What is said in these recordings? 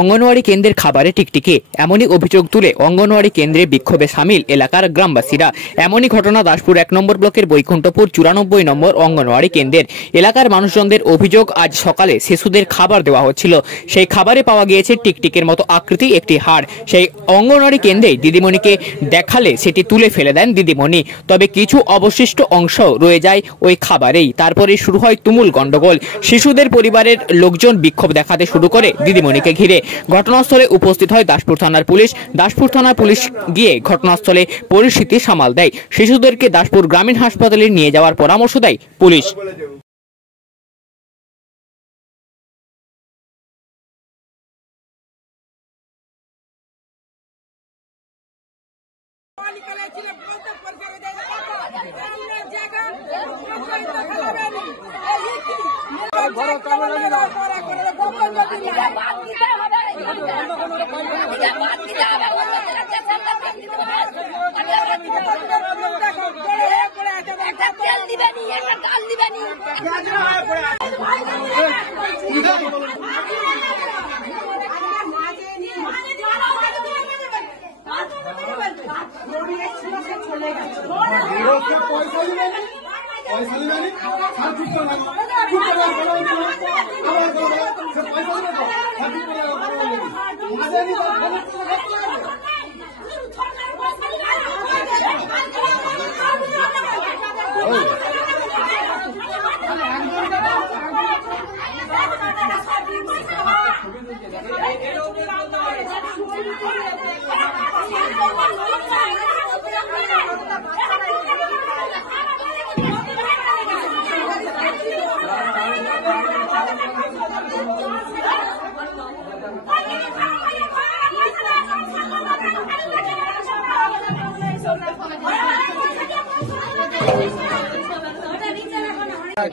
অঙ্গনওয়াড়ি কেন্দ্রের খাবারে টিকটিকি, এমনই অভিযোগ তুলে অঙ্গনওয়াড়ি কেন্দ্রে বিক্ষোভে সামিল এলাকার গ্রামবাসীরা। এমনই ঘটনা দাসপুর ১ নম্বর ব্লকের বৈকুণ্ঠপুর ৯৪ নম্বর অঙ্গনওয়াড়ি কেন্দ্রের। এলাকার মানুষজনদের অভিযোগ, আজ সকালে শিশুদের খাবার দেওয়া হচ্ছিল, সেই খাবারে পাওয়া গিয়েছে টিকটিকের মতো আকৃতি একটি হাড়। সেই অঙ্গনওয়াড়ি কেন্দ্রে দিদিমণিকে দেখালে সেটি তুলে ফেলে দেন দিদিমণি, তবে কিছু অবশিষ্ট অংশ রয়ে যায় ওই খাবারেই। তারপরে শুরু হয় তুমুল গন্ডগোল। শিশুদের পরিবারের লোকজন বিক্ষোভ দেখাতে শুরু করে দিদিমণিকে ঘিরে। ঘটনাস্থলে উপস্থিত হয় দাসপুর থানার পুলিশ। দাসপুর থানার পুলিশ গিয়ে ঘটনাস্থলে পরিস্থিতি সামাল দেয়। শিশুদেরকে দাসপুর গ্রামীণ হাসপাতালে নিয়ে যাওয়ার পরামর্শ দেয় পুলিশ।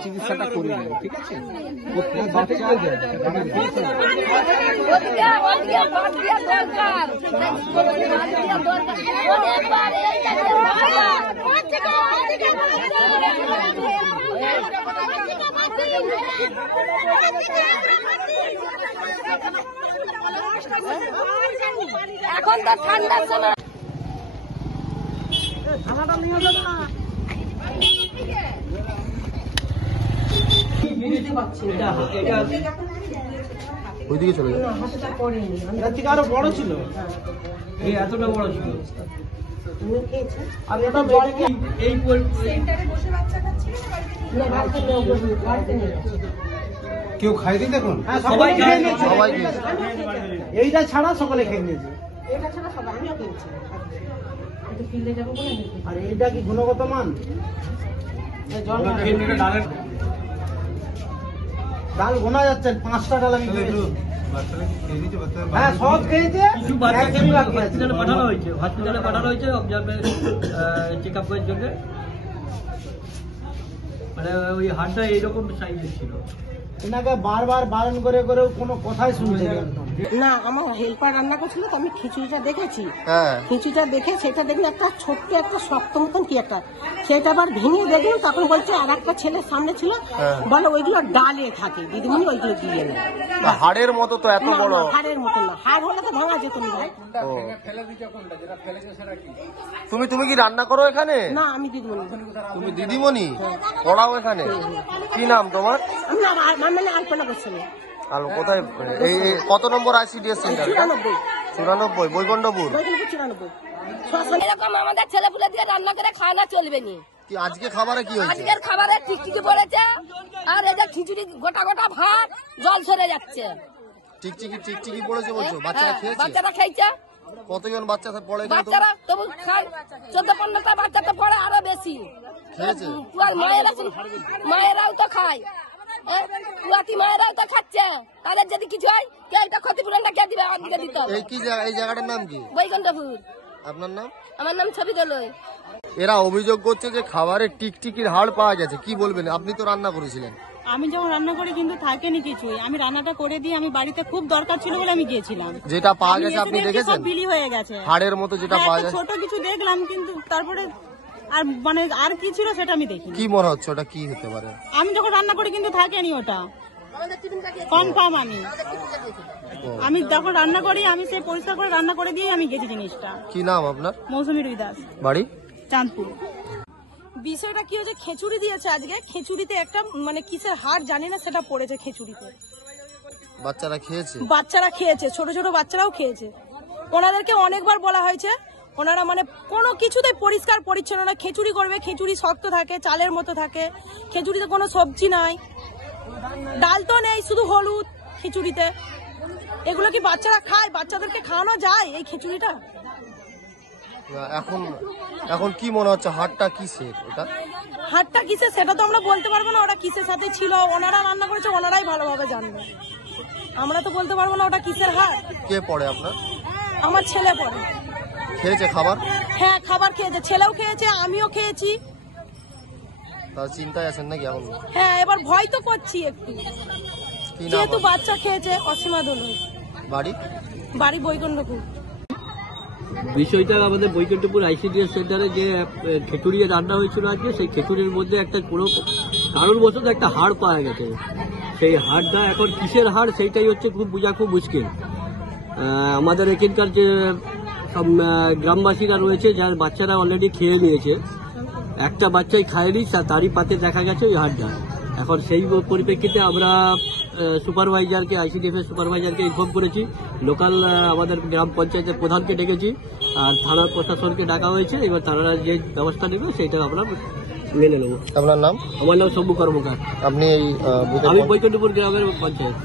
চিকিৎসাটা করে নেব, ঠিক আছে? এখন তো ঠান্ডা সময় ওইদিকে চলে যাবে। আরো বড় ছিল, এতটা বড় ছিল। কেউ খাইনি দেখুন, সবাই এইটা ছাড়া সকলে খেয়ে নিয়েছে। আর এইটা কি গুণগত মান? ডাল গোনা যাচ্ছে, 5টা ডাল আমি হ্যাঁ সব খেয়েছে। হসপিটালে পাঠানো হয়েছে চেক আপ করার জন্য। মানে ওই হাড়টা এইরকম সাইজের ছিল। এনাকে বারবার বারণ করে করেও কোনো কথাই শুনছে না। আমার হেল্পার রান্না করছিল তো আমি খিচুড়িটা দেখেছি। খিচুড়িটা দেখে সেটা দেখলে একটা ছোট্ট একটা শক্ত মতন কি একটা, সেটা আবার ভেঙে দেখলাম। তখন বলছে আর একটা ছেলের সামনে ছিল, বলে ওইগুলো ডালে থাকে, দিদিমণি ওইগুলো দিয়ে নেয়। হাড়ের মতো তো এত বড়? হাড়ের মতো না, হাড় হলে তো ভাঙা যেত না। তুমি কি রান্না করো এখানে? না, আমি দিদিমণি। তুমি দিদিমণি পড়াও এখানে? কি নাম তোমার? আমি আলপনা করছিলাম। কোথায়? এই কত নম্বর আইসিডিএস সেন্টার? 94 বৈকুণ্ঠপুর। এরকম আমাদের ছেলেপুলে দিয়ে রান্না করে খাওয়ানো চলবে না। কি আজকে খাবারে কি হয়েছে? আজকের খাবারে টিকটিকি পড়েছে, আর এই যে খিচুড়ি গোটা গোটা ভাত জল সরে যাচ্ছে। টিকটিকি পড়েছে বলছো? বাচ্চারা খেয়েছে? বাচ্চারা খেয়েছে। কতজন বাচ্চা পড়ে? বাচ্চারা তবু 14-15টা বাচ্চা তো পড়ে, আরো বেশি খেয়েছে। মায়েরাও তো খায়, মায়েরাও তো খাচ্ছে। তাদের যদি কিছু হয়, কেউ ক্ষতিপূরণটা কে দিবে? আমাদেরকে দিতে হবে। এই জায়গাটার নাম কি? বৈকুণ্ঠপুর। আপনার নাম? আমার নাম ছবি দলই। এরা অভিযোগ করছে যে খাবারে টিকটিকির হাড় পাওয়া গেছে, কি বলবেন? আপনি তো রান্না করেছিলেন। আমি যখন রান্না করি কিন্তু থাকেনি কিছুই, আমি রান্নাটা করে দিয়ে আমি বাড়িতে খুব দরকার ছিল বলে আমি গিয়েছিলাম। যেটা পাওয়া গেছে আপনি দেখেছেন? বিলি হয়ে গেছে, হাড়ের মতো যেটা পাওয়া গেছে। ছোট কিছু দেখলাম, কিন্তু তারপরে আর মানে আর কি ছিল সেটা আমি দেখি। কি মনে হচ্ছে ওটা কি হতে পারে? আমি যখন রান্না করি কিন্তু থাকেনি, ওটা কনফার্ম আমি। আমি যখন রান্না করি আমি সেই পরিষ্কার করে রান্না করে দিয়ে আমি গেছি জিনিসটা। কি নাম আপনার? মৌসুমী রুই দাস, বাড়ি চাঁদপুর। বিষয়টা কি হচ্ছে, খিচুড়ি দিয়েছে আজকে, খিচুড়িতে একটা মানে কিসের হাড় জানি না সেটা পড়েছে খিচুড়িতে। বাচ্চারা খেয়েছে? বাচ্চারা খেয়েছে, ছোট ছোট বাচ্চারাও খেয়েছে। ওনাদেরকে অনেকবার বলা হয়েছে, ওনারা মানে কোনো কিছুতেই পরিষ্কার পরিচ্ছন্ন না। খিচুড়ি করবে, খিচুড়ি শক্ত থাকে, চালের মতো থাকে, খিচুড়িতে কোনো সবজি নাই, ডাল তো নেই, শুধু হলুদ খিচুড়িতে। এগুলো কি বাচ্চারা খায়? বাচ্চাদেরকে খাওয়ানো যায় এই খিচুড়িটা? এখন এখন কি মনে হচ্ছে হাড়টা কিসের? ওটা হাড়টা কিসের সেটা তো আমরা বলতে পারবো না। ওটা কিসের সাথে ছিল, ওনারা রান্না করেছে, ওনারাই ভালোভাবে জানবে। আমরা তো বলতে পারবো না ওটা কিসের হাড়। কে পড়ে আপনার? আমার ছেলে পড়ে। খেয়েছে খাবার? হ্যাঁ, খাবার খেয়েছে, ছেলেও খেয়েছে, আমিও খেয়েছি। তার চিন্তায় আছেন নাকি এখন? হ্যাঁ, এবার ভয় তো করছি একটু, কি নাম? যেহেতু বাচ্চা খেয়েছে। অসীমা দোলই, বাড়ি? বাড়ি বৈকুণ্ঠপুর। বিষয়টা আমাদের বৈকুণ্ঠপুর আইসিডিএস সেন্টারে যে খিচুড়ি রান্না হয়েছিল আজকে, সেই খিচুড়ির মধ্যে একটা কোনো কারণবশত একটা হাড় পাওয়া গেছে। সেই হাড়টা এখন কিসের হাড় সেইটাই হচ্ছে খুব বোঝা খুব মুশকিল। আমাদের এখানকার যে সব গ্রামবাসীরা রয়েছে, যার বাচ্চারা অলরেডি খেয়ে নিয়েছে, একটা বাচ্চাই খায়নি, তারই পাতে দেখা গেছে ওই হাড়টা। এখন সেই পরিপ্রেক্ষিতে আমরা সুপারভাইজারকে, আইসিডিএফ এর সুপারভাইজারকে ইনফর্ম করেছি, লোকাল আমাদের গ্রাম পঞ্চায়েতের প্রধানকে ডেকেছি, আর থানার প্রশাসনকে ডাকা হয়েছে। এবার তারা যে ব্যবস্থা নেবে সেটা আমরা মেনে নেব। আপনার নাম? আমার নাম শম্ভু কর্মকার, আপনি এই আমি বৈকুণ্ঠপুর গ্রামের পঞ্চায়েত।